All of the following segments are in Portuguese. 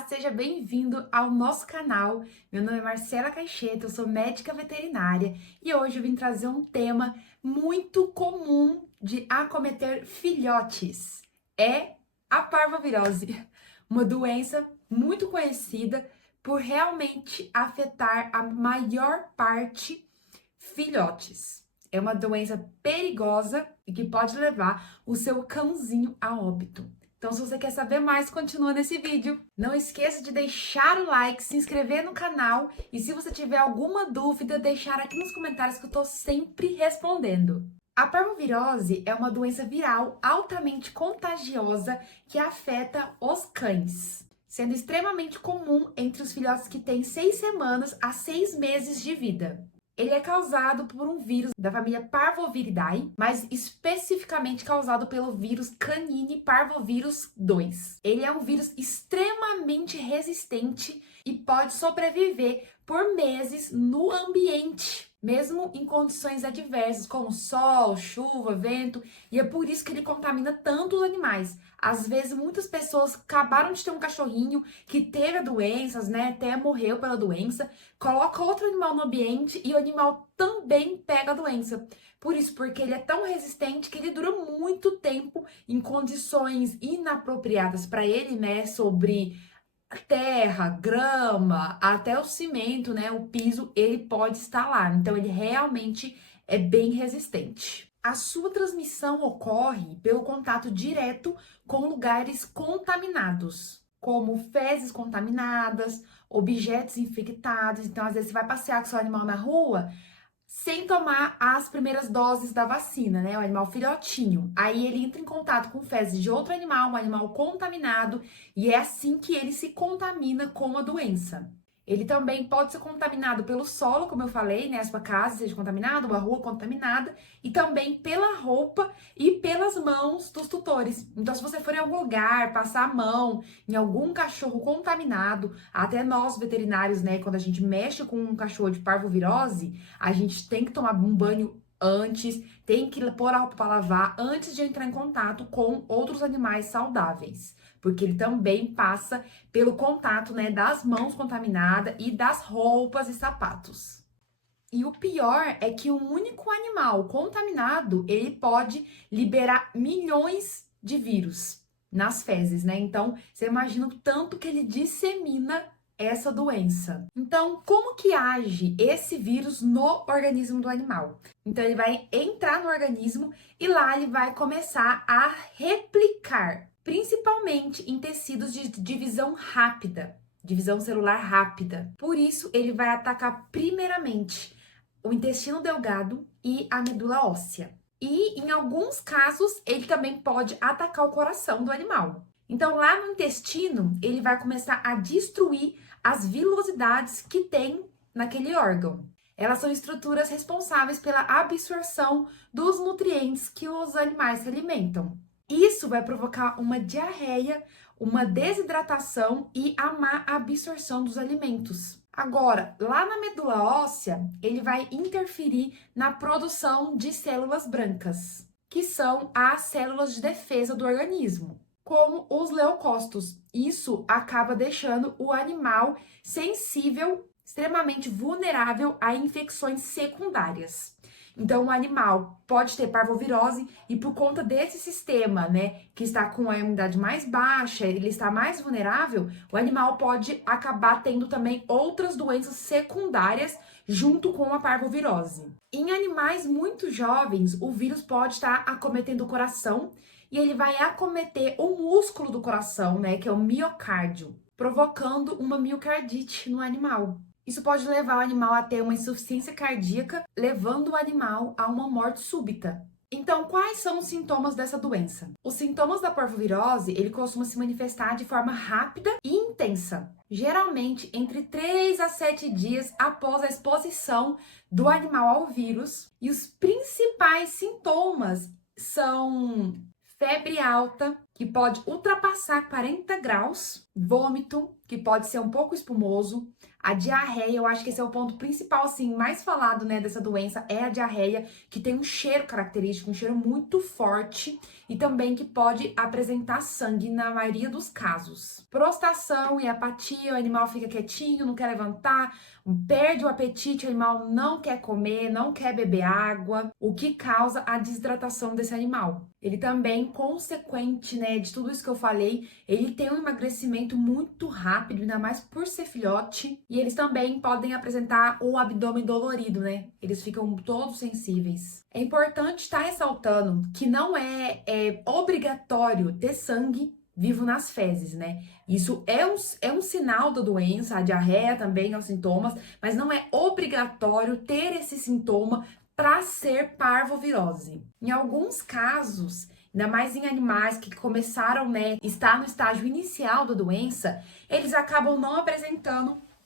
Olá, seja bem-vindo ao nosso canal. Meu nome é Marcela Caixeta, eu sou médica veterinária e hoje eu vim trazer um tema muito comum de acometer filhotes. É a parvovirose, uma doença muito conhecida por realmente afetar a maior parte filhotes. É uma doença perigosa e que pode levar o seu cãozinho a óbito. Então, se você quer saber mais, continua nesse vídeo. Não esqueça de deixar o like, se inscrever no canal e se você tiver alguma dúvida, deixar aqui nos comentários que eu tô sempre respondendo. A parvovirose é uma doença viral altamente contagiosa que afeta os cães, sendo extremamente comum entre os filhotes que têm 6 semanas a 6 meses de vida. Ele é causado por um vírus da família Parvoviridae, mas especificamente causado pelo vírus Canine Parvovirus 2. Ele é um vírus extremamente resistente e pode sobreviver por meses no ambiente, mesmo em condições adversas como sol, chuva, vento, e é por isso que ele contamina tanto os animais. Às vezes, muitas pessoas acabaram de ter um cachorrinho que teve a doença, né, até morreu pela doença, coloca outro animal no ambiente e o animal também pega a doença. Por isso, porque ele é tão resistente que ele dura muito tempo em condições inapropriadas para ele, né, sobre terra, grama, até o cimento, né, o piso, ele pode estar lá. Então, ele realmente é bem resistente. A sua transmissão ocorre pelo contato direto com lugares contaminados, como fezes contaminadas, objetos infectados. Então, às vezes, você vai passear com seu animal na rua sem tomar as primeiras doses da vacina, né? O animal filhotinho. Aí ele entra em contato com fezes de outro animal, um animal contaminado, e é assim que ele se contamina com a doença. Ele também pode ser contaminado pelo solo, como eu falei, né? A sua casa seja contaminada, a rua contaminada, e também pela roupa e pelas mãos dos tutores. Então, se você for em algum lugar, passar a mão em algum cachorro contaminado, até nós veterinários, né? Quando a gente mexe com um cachorro de parvovirose, a gente tem que tomar um banho antes, tem que pôr a roupa para lavar antes de entrar em contato com outros animais saudáveis, porque ele também passa pelo contato, né, das mãos contaminadas e das roupas e sapatos. E o pior é que um único animal contaminado, ele pode liberar milhões de vírus nas fezes, né? Então, você imagina o tanto que ele dissemina essa doença. Então, como que age esse vírus no organismo do animal? Então, ele vai entrar no organismo e lá ele vai começar a replicar, principalmente em tecidos de divisão rápida, divisão celular rápida. Por isso, ele vai atacar primeiramente o intestino delgado e a medula óssea. E, em alguns casos, ele também pode atacar o coração do animal. Então, lá no intestino, ele vai começar a destruir as vilosidades que tem naquele órgão. Elas são estruturas responsáveis pela absorção dos nutrientes que os animais se alimentam. Isso vai provocar uma diarreia, uma desidratação e a má absorção dos alimentos. Agora, lá na medula óssea, ele vai interferir na produção de células brancas, que são as células de defesa do organismo, como os leucócitos. Isso acaba deixando o animal sensível, extremamente vulnerável a infecções secundárias. Então, o animal pode ter parvovirose e por conta desse sistema, né, que está com a imunidade mais baixa, ele está mais vulnerável, o animal pode acabar tendo também outras doenças secundárias junto com a parvovirose. Em animais muito jovens, o vírus pode estar acometendo o coração e ele vai acometer o músculo do coração, né, que é o miocárdio, provocando uma miocardite no animal. Isso pode levar o animal a ter uma insuficiência cardíaca, levando o animal a uma morte súbita. Então, quais são os sintomas dessa doença? Os sintomas da parvovirose, ele costuma se manifestar de forma rápida e intensa, geralmente entre 3 a 7 dias após a exposição do animal ao vírus. E os principais sintomas são febre alta, que pode ultrapassar 40 graus, vômito, que pode ser um pouco espumoso, a diarreia, eu acho que esse é o ponto principal, assim, mais falado, né, dessa doença, é a diarreia, que tem um cheiro característico, um cheiro muito forte e também que pode apresentar sangue na maioria dos casos. Prostração e apatia, o animal fica quietinho, não quer levantar, perde o apetite, o animal não quer comer, não quer beber água, o que causa a desidratação desse animal. Ele também, consequente, né, de tudo isso que eu falei, ele tem um emagrecimento muito rápido, ainda mais por ser filhote, e eles também podem apresentar o abdômen dolorido, né? Eles ficam todos sensíveis. É importante estar ressaltando que não é obrigatório ter sangue vivo nas fezes, né? Isso é um sinal da doença, a diarreia também é um sintoma, mas não é obrigatório ter esse sintoma para ser parvovirose. Em alguns casos, ainda mais em animais que começaram, né, estar no estágio inicial da doença, eles acabam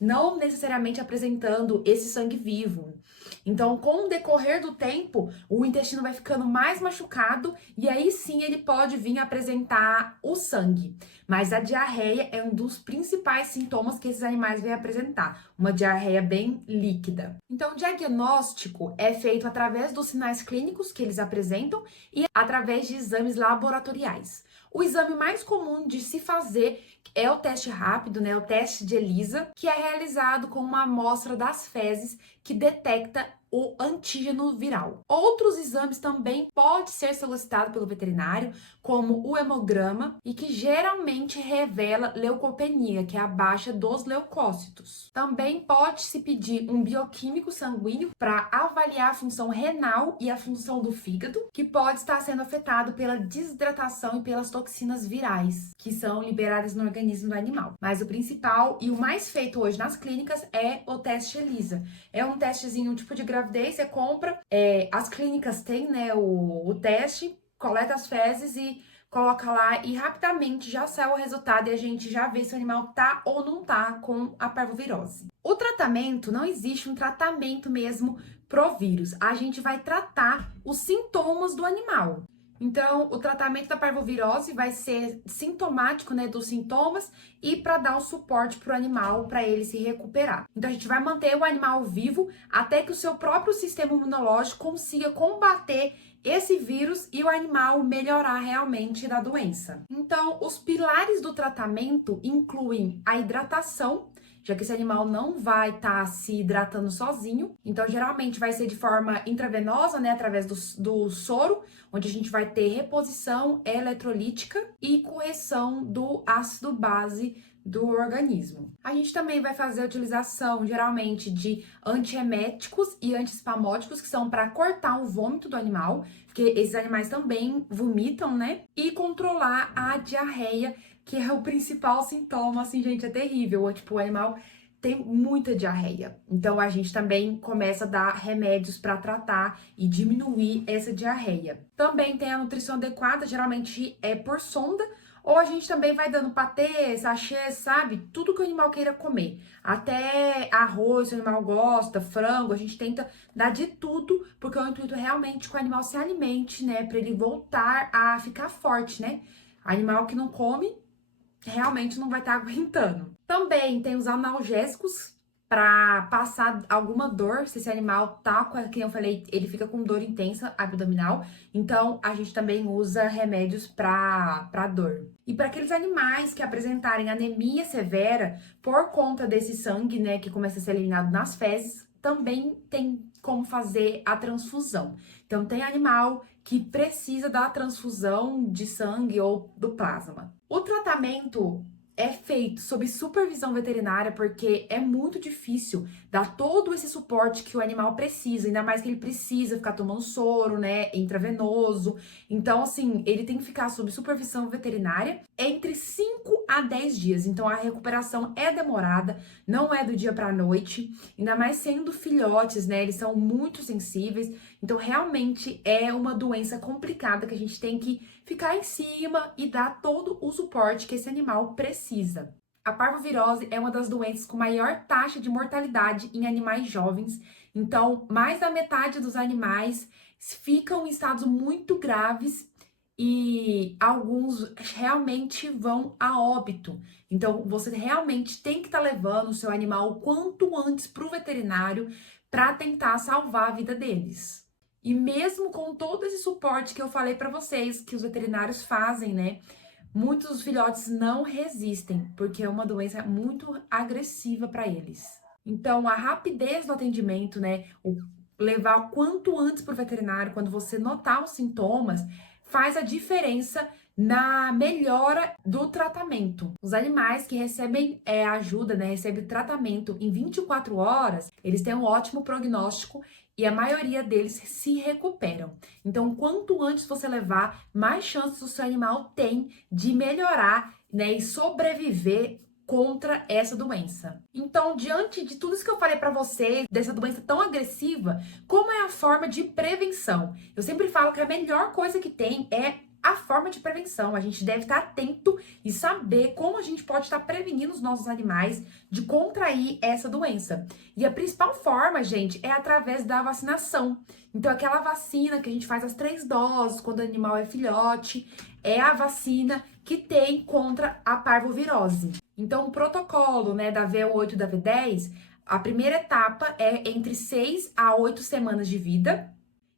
não necessariamente apresentando esse sangue vivo. Então, com o decorrer do tempo, o intestino vai ficando mais machucado e aí sim ele pode vir apresentar o sangue. Mas a diarreia é um dos principais sintomas que esses animais vêm apresentar, uma diarreia bem líquida. Então, o diagnóstico é feito através dos sinais clínicos que eles apresentam e através de exames laboratoriais. O exame mais comum de se fazer é o teste rápido, né, o teste de ELISA, que é realizado com uma amostra das fezes que detecta o antígeno viral. Outros exames também podem ser solicitados pelo veterinário, como o hemograma, e que geralmente revela leucopenia, que é a baixa dos leucócitos. Também pode-se pedir um bioquímico sanguíneo para avaliar a função renal e a função do fígado, que pode estar sendo afetado pela desidratação e pelas toxinas virais, que são liberadas no organismo do animal. Mas o principal e o mais feito hoje nas clínicas é o teste ELISA. É um testezinho, um tipo de gravidez, você compra, as clínicas têm, né, o teste, coleta as fezes e coloca lá e rapidamente já sai o resultado e a gente já vê se o animal tá ou não tá com a parvovirose. O tratamento, não existe um tratamento mesmo pro vírus. A gente vai tratar os sintomas do animal. Então, o tratamento da parvovirose vai ser sintomático, né, dos sintomas e para dar o suporte para o animal, para ele se recuperar. Então, a gente vai manter o animal vivo até que o seu próprio sistema imunológico consiga combater esse vírus e o animal melhorar realmente da doença. Então, os pilares do tratamento incluem a hidratação, já que esse animal não vai estar se hidratando sozinho. Então, geralmente vai ser de forma intravenosa, né, através do soro, onde a gente vai ter reposição eletrolítica e correção do ácido base do organismo. A gente também vai fazer a utilização, geralmente, de antieméticos e antiespasmódicos, que são para cortar o vômito do animal, porque esses animais também vomitam, né? E controlar a diarreia, que é o principal sintoma, assim, gente, é terrível. Tipo, o animal tem muita diarreia. Então, a gente também começa a dar remédios para tratar e diminuir essa diarreia. Também tem a nutrição adequada, geralmente é por sonda, ou a gente também vai dando patê, sachê, sabe? Tudo que o animal queira comer. Até arroz, se o animal gosta, frango, a gente tenta dar de tudo, porque o intuito é realmente que o animal se alimente, né? Para ele voltar a ficar forte, né? Animal que não come realmente não vai estar aguentando. Também tem os analgésicos para passar alguma dor, se esse animal tá com, como eu falei, ele fica com dor intensa abdominal, então a gente também usa remédios para dor. E para aqueles animais que apresentarem anemia severa por conta desse sangue, né, que começa a ser eliminado nas fezes, também tem como fazer a transfusão. Então tem animal que precisa da transfusão de sangue ou do plasma. O tratamento é feito sob supervisão veterinária porque é muito difícil dar todo esse suporte que o animal precisa, ainda mais que ele precisa ficar tomando soro, né, intravenoso. Então, assim, ele tem que ficar sob supervisão veterinária entre 5 a 10 dias. Então, a recuperação é demorada, não é do dia para a noite, ainda mais sendo filhotes, né, eles são muito sensíveis. Então, realmente é uma doença complicada que a gente tem que ficar em cima e dar todo o suporte que esse animal precisa. A parvovirose é uma das doenças com maior taxa de mortalidade em animais jovens, então mais da metade dos animais ficam em estados muito graves e alguns realmente vão a óbito. Então, você realmente tem que estar levando o seu animal o quanto antes para o veterinário para tentar salvar a vida deles. E mesmo com todo esse suporte que eu falei para vocês, que os veterinários fazem, né? Muitos dos filhotes não resistem, porque é uma doença muito agressiva para eles. Então, a rapidez do atendimento, né? O levar o quanto antes para o veterinário, quando você notar os sintomas, faz a diferença na melhora do tratamento. Os animais que recebem ajuda, né, recebem tratamento em 24 horas, eles têm um ótimo prognóstico e a maioria deles se recuperam. Então, quanto antes você levar, mais chances o seu animal tem de melhorar, né, e sobreviver contra essa doença. Então, diante de tudo isso que eu falei para vocês, dessa doença tão agressiva, como é a forma de prevenção? Eu sempre falo que a melhor coisa que tem é a forma de prevenção. A gente deve estar atento e saber como a gente pode estar prevenindo os nossos animais de contrair essa doença. E a principal forma, gente, é através da vacinação. Então, aquela vacina que a gente faz as 3 doses quando o animal é filhote, é a vacina que tem contra a parvovirose. Então, o protocolo, né, da V8 e da V10, a primeira etapa é entre 6 a 8 semanas de vida,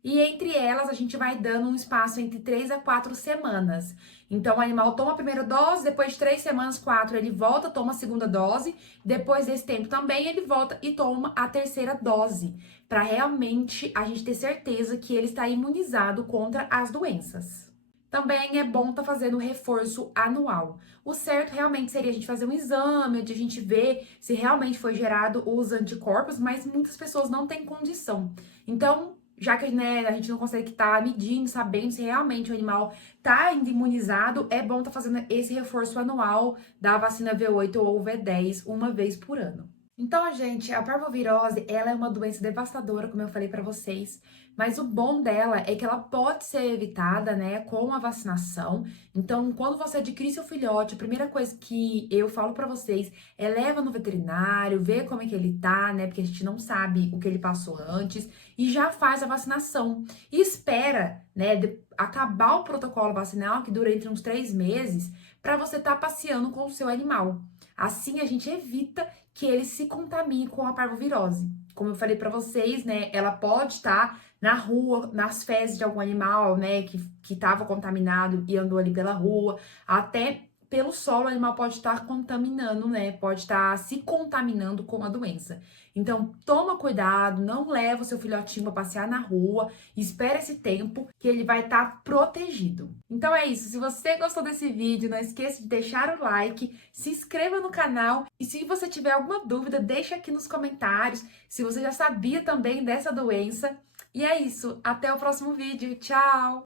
e entre elas a gente vai dando um espaço entre 3 a 4 semanas. Então, o animal toma a primeira dose, depois de 3 semanas, 4, ele volta, toma a segunda dose, depois desse tempo também ele volta e toma a terceira dose, para realmente a gente ter certeza que ele está imunizado contra as doenças. Também é bom estar fazendo reforço anual. O certo realmente seria a gente fazer um exame, onde a gente vê se realmente foi gerado os anticorpos, mas muitas pessoas não têm condição. Então, já que, né, a gente não consegue estar medindo, sabendo se realmente o animal está imunizado, é bom estar fazendo esse reforço anual da vacina V8 ou V10 uma vez por ano. Então, gente, a parvovirose, ela é uma doença devastadora, como eu falei para vocês, mas o bom dela é que ela pode ser evitada, né, com a vacinação. Então, quando você adquirir seu filhote, a primeira coisa que eu falo para vocês é leva no veterinário, vê como é que ele tá, né, porque a gente não sabe o que ele passou antes, e já faz a vacinação. E espera, né, acabar o protocolo vacinal, que dura entre uns 3 meses, para você estar passeando com o seu animal. Assim, a gente evita que ele se contamine com a parvovirose. Como eu falei para vocês, né, ela pode estar na rua, nas fezes de algum animal, né, que estava contaminado e andou ali pela rua, até pelo solo o animal pode estar contaminando, né, pode estar se contaminando com a doença. Então, toma cuidado, não leva o seu filhotinho para passear na rua, espera esse tempo que ele vai estar protegido. Então é isso, se você gostou desse vídeo, não esqueça de deixar o like, se inscreva no canal e se você tiver alguma dúvida, deixa aqui nos comentários se você já sabia também dessa doença. E é isso, até o próximo vídeo, tchau!